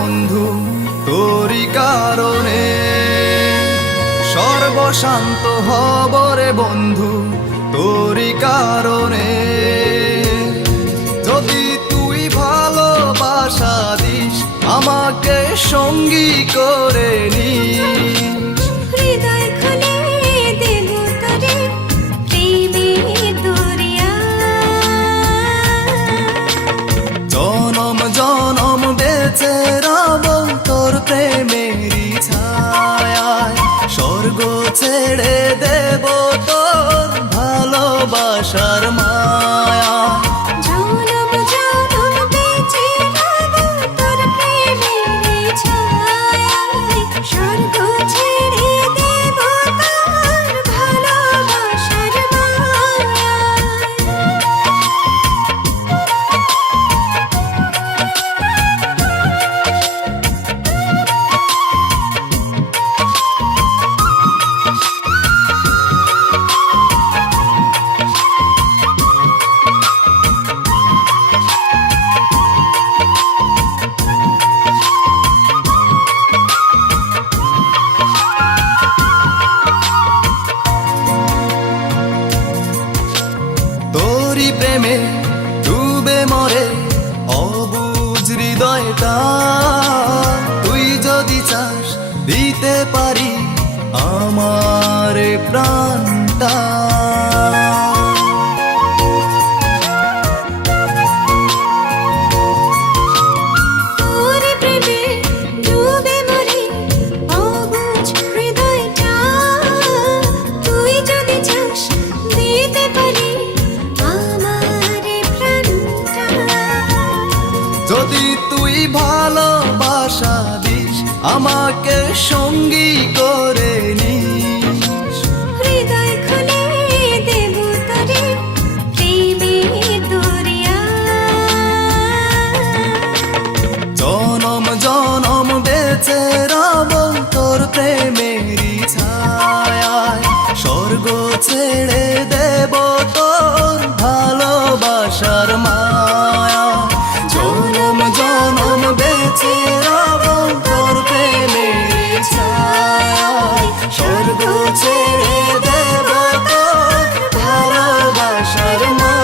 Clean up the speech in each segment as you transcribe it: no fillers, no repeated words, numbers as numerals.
বন্ধু তোরি কারণে, সর্বশান্ত হব রে বন্ধু তোরি কারণে। যদি তুই ভালোবাসা দিস আমাকে সঙ্গী করে নিস, হৃদয় খুলে দেব তোরে প্রেমের দরিয়া। জনম জনম বেঁচে রব তোর প্রেমেরই ছায়ায়, স্বর্গ ছেড়ে দেব তোর ভালোবাসার মায়া। জনম জনম বেঁচে রব তোর প্রেমের ছায়ায়, স্বর্গ ছেড়ে দেব তোর ভালোবাসার মায়ায়। তোরি প্রেমে ডুবে মরে অবুঝ হৃদয়টা, তুই যদি চাস দিতে পারি আমার প্রাণটা। তোর প্রেমে ডুবে মরে অবুঝ হৃদয়টা, তুই যদি চাস দিতে পারি আমার প্রাণটা। যদি তুই ভালোবাসা দিস আমাকে সঙ্গী করে নিস, হৃদয় খুলে দেব তোরে প্রেমের দরিয়া। জনম জনম বেঁচে রব তোর প্রেমেরই ছায়ায়, স্বর্গ ছেড়ে দেব তোর ভালোবাসার মায়া। জনম জনম বেঁচে রব তোর প্রেমেরই ছায়ায়, স্বর্গ ছেড়ে দেব তোর ভালোবাসার মায়া।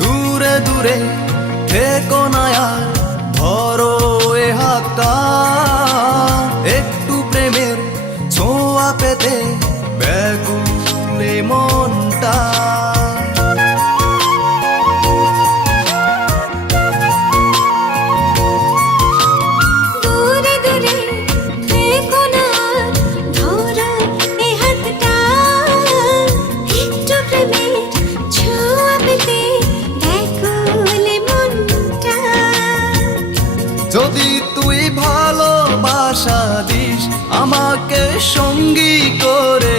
দূরে দূরে থেকো না আর ধরো এ হাতটা, একটু প্রেমের ছোঁয়া পেতে ব্যাকুলে মনটা। দূরে দূরে থেকো না আর ধরো এ হাতটা, একটু প্রেমের ছোঁয়া পেতে ব্যাকুল মনটা। যদি তুই ভালোবাসা দিস আমাকে সঙ্গী করে